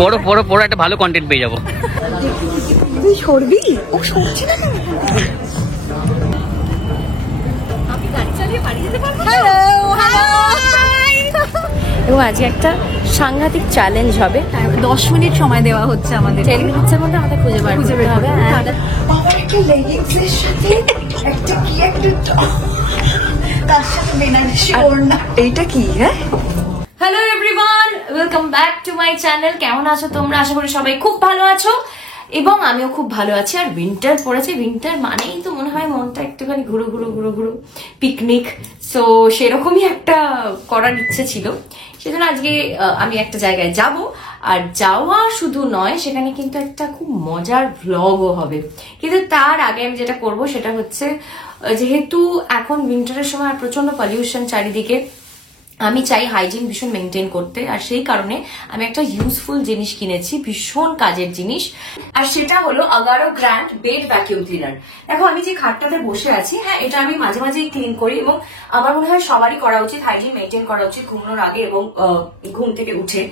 পড়ো পড়ো পড়ো, একটা ভালো কন্টেন্ট পেয়ে যাবো। তুই সরবি? ও সরছে না কেন? আমি গাড়ি চালিয়ে বাড়ি যেতে পারবো। Hello hello. এবং আজকে একটা সাংঘাতিক চ্যালেঞ্জ হবে। 10 মিনিট সময় দেওয়া হচ্ছে আমাদের। 10 মিনিটের মধ্যে আমাদের খুঁজে বার করতে হবে। বাবার একটা লেগিংসের সাথে একটা কি একটা তার সাথে বেনারসি ওড়না। এইটা কি? হ্যাঁ, hello everyone, welcome back to my channel. কেমন আছো তোমরা? আশা করি সবাই খুব ভালো আছো এবং আমিও খুব ভালো আছি। আর উইন্টার পড়েছে, উইন্টার মানেই তো মনে হয় মনটা একটুখানি ঘুরু ঘুরু ঘুরু ঘুরু পিকনিক। সো সেরকমই একটা করার ইচ্ছে ছিল, সেজন্য আজকে আমি একটা জায়গায় যাব। আর যাওয়া শুধু নয়, সেখানে কিন্তু একটা খুব মজার ভ্লগও হবে। কিন্তু তার আগে আমি যেটা করব সেটা হচ্ছে, যেহেতু এখন উইন্টারের সময় প্রচন্ড পলিউশন চারিদিকে, আমি চাই হাইজিন ভীষণ মেনটেন করতে। আর সেই কারণে আমি একটা ইউজফুল জিনিস কিনেছি, ভীষণ কাজের জিনিস। আর সেটা হলো Agaro grand bed vacuum cleaner. দেখো আমি যে খাটটাতে বসে আছি, হ্যাঁ, এটা আমি মাঝে মাঝেই ক্লিন করি এবং আমার মনে হয় সবারই করা উচিত, হাইজিন মেনটেন করা উচিত ঘুমানোর আগে এবং ঘুম থেকে উঠে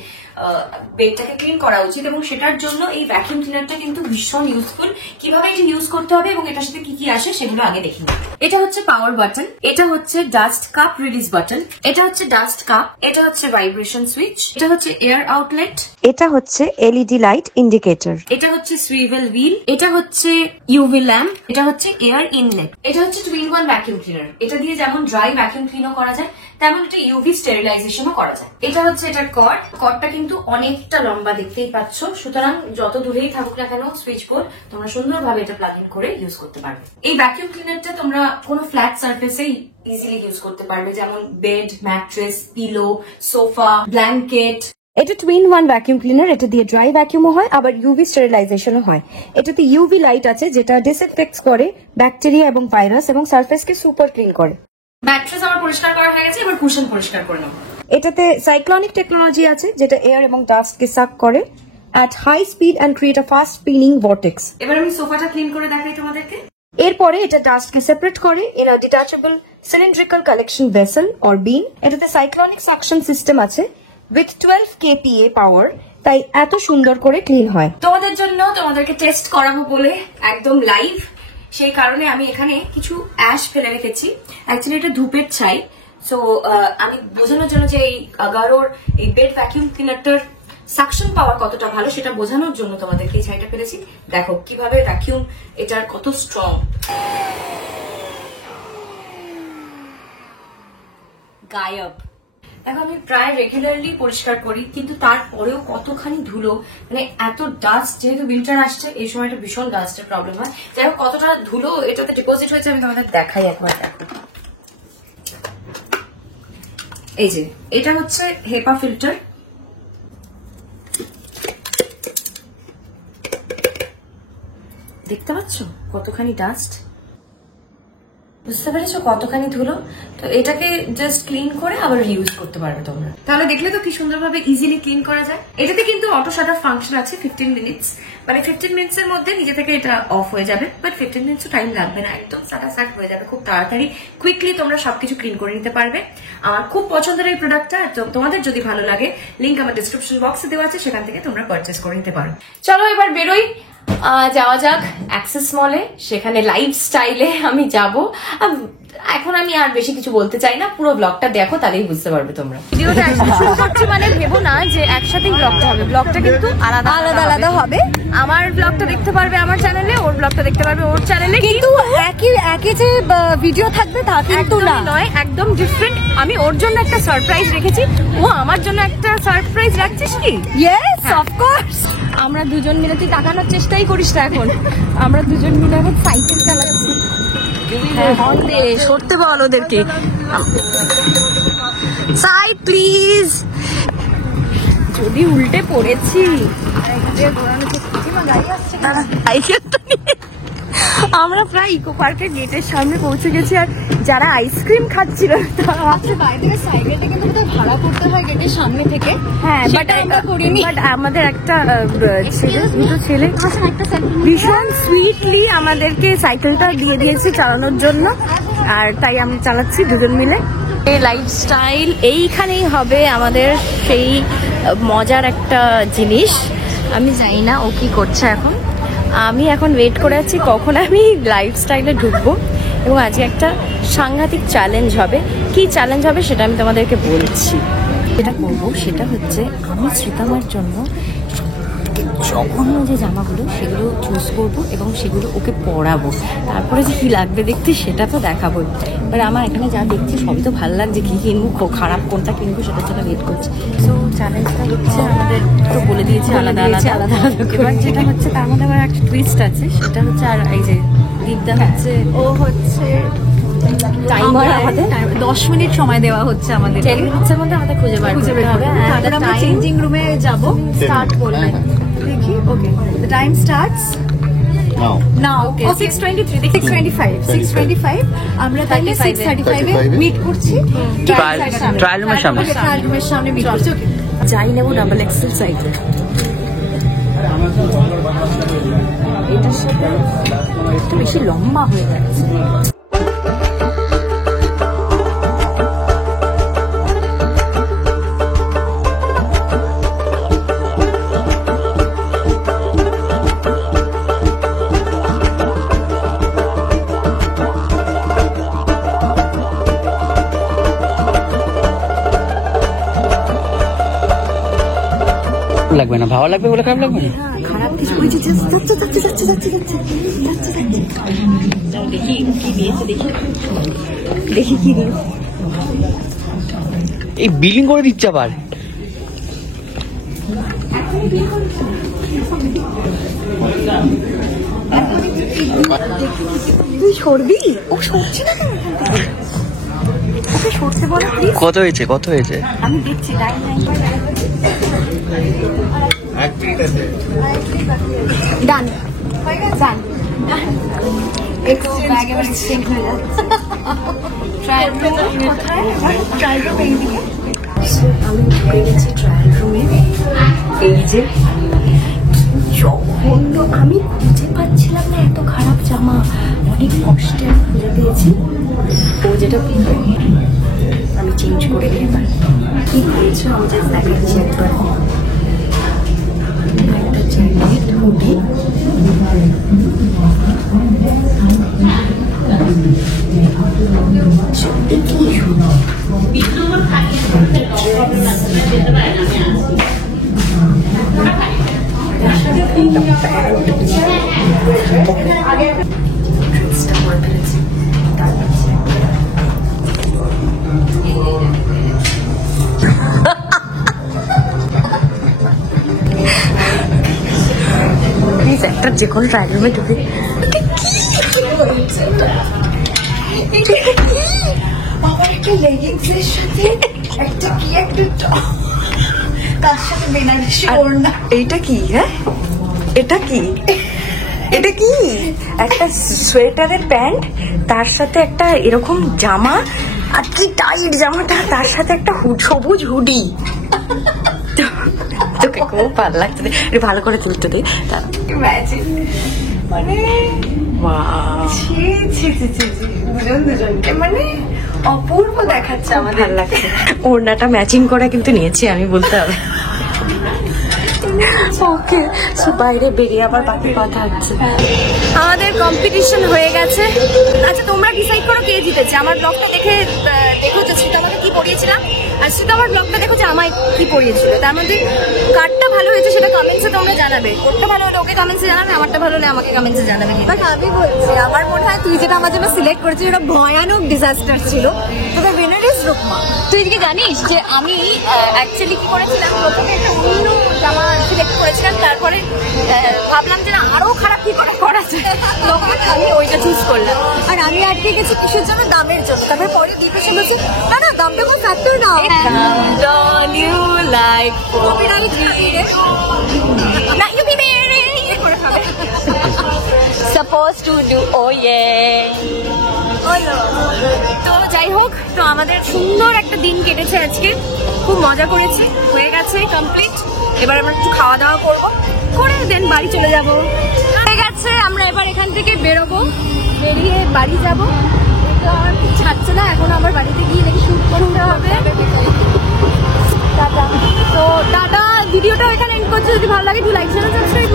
বেডটাকে ক্লিন করা উচিত। এবং সেটার জন্য এই ভ্যাকিউম ক্লিনারটা কিন্তু ভীষণ ইউজফুল। কিভাবে এটা ইউজ করতে হবে এবং এটার সাথে কি কি আসে সেগুলো আগে দেখি। এটা হচ্ছে পাওয়ার বাটন, এটা হচ্ছে ডাস্ট কাপ রিলিজ বাটন, এটা হচ্ছে ডাস্ট কাপ, এটা হচ্ছে ভাইব্রেশন সুইচ, এটা হচ্ছে এয়ার আউটলেট, এটা হচ্ছে এলইডি লাইট ইন্ডিকেটর, এটা হচ্ছে সুইভেল হুইল, এটা হচ্ছে ইউভি ল্যাম্প, এটা হচ্ছে এয়ার ইনলেট। এটা হচ্ছে 2-in-1 ভ্যাকিউম ক্লিনার। এটা দিয়ে যেমন ড্রাই ভ্যাকিউম ক্লিনও করা যায়, তেমন এটা ইউভি স্টেরিলাইজেশনও করা যায়। এটা হচ্ছে এটার কর্ড। কর্ডটা কিন্তু অনেকটা লম্বা, দেখতেই পাচ্ছ। সুতরাং যত দূরেই থাকুক না কেন সুইচ বোর্ড, তোমরা সুন্দরভাবে এটা প্লাগ ইন করে ইউজ করতে পারবে। এই ভ্যাকিউম ক্লিনারটা তোমরা কোনো ফ্ল্যাট সারফেসেই ইজিলি ইউজ করতে পারবে, যেমন bed, mattress, pillow, sofa, blanket. এটা 2-in-1 ভ্যাকিউম ক্লিনার। এটা দিয়ে ড্রাই ভ্যাকিউমও হয়, আবার ইউভি স্টেরিলাইজেশনও হয়। এটাতে ইউভি লাইট আছে যেটা ডিসইনফেক্টস করে ব্যাকটেরিয়া এবং ভাইরাস এবং সারফেসকে সুপার ক্লিন করে। ম্যাট্রেস আমার পরিষ্কার করা হয়ে গেছে, এবার কুশন পরিষ্কার করে নাও। এটাতে সাইক্লোনিক টেকনোলজি আছে যেটা এয়ার এবং ডাস্টকে সাক করে at high speed and create a fast spinning vortex. এবার আমি সোফাটা ক্লিন করে দেখাই তোমাদেরকে। এরপরে এটা ডাস্টকে সেপারেট করে in a detachable cylindrical collection vessel or bin. এটাতে সাইক্লোনিক সাকশন সিস্টেম আছে with 12 kPa পাওয়ার, তাই এত সুন্দর করে ক্লিন হয়। তোমাদের জন্য তোমাদেরকে টেস্ট করাবো বলে একদম লাইভ, সেই কারণে আমি এখানে কিছু অ্যাশ ফেলে রেখেছি। অ্যাকচুয়ালি এটা ধূপের ছাই। সো আমি বোঝানোর জন্য যে এই আগারোর এই বেড ভ্যাকিউম ক্লিনারটার সাকশন পাওয়ার কতটা ভালো সেটা বোঝানোর জন্য তোমাদেরকে এই ছাইটা ফেলেছি। দেখো কিভাবে ভ্যাকিউম এটার কত স্ট্রং। গায়ব। দেখো আমি প্রায় রেগুলারলি পরিষ্কার করি, কিন্তু তারপরেও কতখানি ধুলো, মানে এত ডাস্ট। যেহেতু উইন্টার আসছে, এই সময়টা ভীষণ ডাস্টের প্রবলেম হয়। যাই হোক, কতটা ধুলো এটাতে ডিপোজিট হয়েছে আমি তোমাদের দেখাই একবার। দেখো এই যে এটা হচ্ছে হেপা ফিল্টার। দেখতে পাচ্ছ কতখানি ডাস্ট, বুঝতে পেরেছো কতখানি ধুলো। তো এটাকে জাস্ট ক্লিন করে আবার ইউজ করতে পারবে তোমরা। তাহলে দেখলে তো কি সুন্দরভাবে ইজিলি ক্লিন করা যায়। এটাতে কিন্তু অটো শাট অফ ফাংশন আছে 15 মিনিটস, মানে 15 মিনিটস এর মধ্যে নিজে থেকে এটা অফ হয়ে যাবে। বাট 15 মিনিটসও টাইম লাগবে না, একদম সাটাসাট হয়ে যাবে খুব তাড়াতাড়ি। কুইকলি তোমরা সবকিছু ক্লিন করে নিতে পারবে। আমার খুব পছন্দের এই প্রোডাক্টটা। তোমাদের যদি ভালো লাগে, লিঙ্ক আমার ডিসক্রিপশন বক্সে দেওয়া আছে, সেখান থেকে তোমরা পারচেস করে নিতে পারো। চলো এবার বেরোই, যাওয়া যাক অ্যাক্সেস মলে। সেখানে লাইফ স্টাইলে আমি যাব। এখন আমি আর বেশি কিছু বলতে চাই না, পুরো ব্লগটা দেখো, তাহলেই বুঝতে পারবে তোমরা। ভিডিওটা শুরু করছি মানে ভেবো না যে একসাথেই ব্লগটা হবে। ব্লগটা কিন্তু আলাদা আলাদা আলাদা হবে। আমার ব্লগটা দেখতে পারবে আমার চ্যানেলে, ওর ব্লগটা দেখতে পারবে ওর চ্যানেলে, কিন্তু একই যে ভিডিও থাকবে তা কিন্তু নয়, একদম ডিফারেন্ট। আমি ওর জন্য একটা সারপ্রাইজ রেখেছি, ও আমার জন্য একটা সারপ্রাইজ রাখছিস কি? Yes of course. আমরা দুজন মিলে, তুই তাকানোর চেষ্টাই করিস না এখন, আমরা দুজন মিলে এখন সাইকেল চালাচ্ছি। সরতে বল ওদেরকে। Side please. যদি উল্টে পড়েছি, আমরা প্রায় ইকো পার্কের গেটের সামনে পৌঁছে গেছি। আর যারা আইসক্রিম খাচ্ছিল তারা ভাবছে বাইরে থেকে সাইকেলটা কিন্তু ভাড়া করতে হয় গেটের সামনে থেকে। হ্যাঁ, বাট আমাদের একটা ছেলে, দুটো ছেলে ভীষণ সুইটলি আমাদেরকে সাইকেলটা দিয়ে দিয়েছে চালানোর জন্য, আর তাই আমি চালাচ্ছি দুজন মিলে। এই লাইফস্টাইল এইখানেই হবে আমাদের সেই মজার একটা জিনিস। আমি জানি না ও কি করছে এখন। আমি এখন ওয়েট করে আছি কখন আমি লাইফস্টাইলে ঢুকবো, এবং আজকে একটা সাংঘাতিক চ্যালেঞ্জ হবে। কি চ্যালেঞ্জ হবে সেটা আমি তোমাদেরকে বলছি। যেটা করবো সেটা হচ্ছে আমি শ্রীতামার জন্য জঘন্য যে জামাগুলো সেগুলো চুজ করবো এবং সেগুলো ওকে পরাবো, তারপরে যে কী লাগবে দেখতে সেটা তো দেখাবোই। এবার আমার এখানে যা দেখছি সবই তো ভালো লাগছে, কী কিনবো খারাপ কোনটা কিনবো সেটার জন্য ওয়েট করছি। সো চ্যালেঞ্জটা হচ্ছে আমাদের তো বলে দিয়েছে আলাদা আলাদা আলাদা। এবার যেটা হচ্ছে তার মধ্যে আবার একটা টুইস্ট আছে, সেটা হচ্ছে আর এই যে দীপদা হচ্ছে ও হচ্ছে টাইমার, আমাদের 10 মিনিট সময় দেওয়া হচ্ছে আমাদের। 10 মিনিটের মধ্যে আমাদের খুঁজে বার করতে হবে। তারপর আমরা চেঞ্জিং রুমে যাব। স্টার্ট করলে দেখি। ওকে, দ্য টাইম স্টার্টস নাও। ওকে, 6:23 দেখি 6:25 আমরা তাহলে 6:35 এ মিট করছি ট্রায়াল রুমের সামনে। ট্রায়াল রুমের সামনে মিট করছি। যাই নেবো ডাবল এক্সেল সাইজ। এটার সাথে একটু বেশি লম্বা হয়ে যাচ্ছে। লাগবে না, ভালো লাগবে বলে খারাপ লাগবে না। খারাপ কিছু হয়েছে, যাচ্ছে। দেখি কি দিয়েছে, দেখি কি দিল। এই বিলিং করে দিচ্ছে আবার। তুই সরবি? ও সরছে না কেন? ওকে সরতে বলো প্লিজ। কত হয়েছে? আমি দেখছি। ডান ডান। একটু ব্যাগ এবার এক্সচেঞ্জ হয়ে যাচ্ছে। ট্রায়াল রুম কোথায়? ট্রায়াল রুম এইদিকে। আমি ঢুকে গেছি ট্রায়াল রুমে। এই যে জঘন্য, আমি খুঁজে পাচ্ছিলাম না, এত খারাপ জামা। অনেক কষ্টে আমি খুঁজে পেয়েছি। ও যেটা আমি চেঞ্জ করে নিয়ে এবার কি করেছো আমি জাস্ট দেখাচ্ছি একবার। একটা জ্যাকেট, হুডি, প্লিজ একটা যে কোনো ট্রায়াল রুমে ঢুকে আমার একটা লেগিংসের সাথে একটা কি একটা টপ, তার সাথে বেনারসি ওড়না। এইটা কি? হ্যাঁ এটা কি? এটা কি? একটা সোয়েটারের প্যান্ট, তার সাথে একটা এরকম জামা, আর কি টাইট জামাটা, তার সাথে একটা সবুজ হুডি। তোকে খুব ভালো লাগছে, একটু ভালো করে তুলতে দে। ইমাজিন, মানে দুজনকে মানে অপূর্ব দেখাচ্ছে আমাদের। ভালো লাগছে। ওড়নাটা ম্যাচিং করা কিন্তু নিয়েছি আমি, বলতে হবে। ওকে, সো বাইরে বেরিয়ে আবার বাকি কথা হচ্ছে। আমাদের কম্পিটিশন হয়ে গেছে। আচ্ছা তোমরা ডিসাইড করো কে জিতেছে। আমার ব্লগটা দেখো যে শ্রীতামাকে কি পড়িয়েছিলাম, আর শ্রীতামার ব্লগটা দেখো যে আমায় কি পড়িয়েছিল। তার মধ্যে কারটা ভালো হয়েছে সেটা কমেন্টসে তোমরা জানাবে। ওরটা ভালো হলে ওকে কমেন্টসে জানাবে, আমারটা ভালো হলে আমাকে কমেন্টসে জানাবে। বাট আমি বলছি, আমার মনে হয় তুই যেটা আমার জন্য সিলেক্ট করেছিস ওটা ভয়ানক ডিজাস্টার ছিল। তোদের উইনার ইজ রুকমা। তুই কি জানিস যে আমি অ্যাকচুয়ালি কি করেছিলাম, প্রথমে একটা অন্য জামা সিলেক্ট করেছিলাম, তারপরে ভাবলাম যে আরো খারাপ কি করে করা যায়, তখন আমি ওইটা চুজ করলাম। আর আমি আটকে গেছি কিসের জন্য? দামের জন্য। তারপরে পরে দীপে শুনেছি না দামটা কোনো ফ্যাক্টর না। কপিরাইট রে না, ইউ বি মেরে ইয়ে করে খাবে। Supposed to do, oh yeah. তো যাই হোক, তো আমাদের সুন্দর একটা দিন কেটেছে আজকে, খুব মজা করেছি। হয়ে গেছে কমপ্লিট। এবার আমরা একটু খাওয়া দাওয়া করবো, করে দেন বাড়ি চলে যাবো। হয়ে গেছে, আমরা এবার এখান থেকে বেরোবো, বেরিয়ে বাড়ি যাবো। তো আমার ছাড়ছে না, এখন আবার বাড়িতে গিয়ে নাকি শুট করতে হবে। টাটা। তো টাটা, ভিডিওটা এখানে করছো, যদি ভালো লাগে ডু লাইক চ্যানেল সাবস্ক্রাইব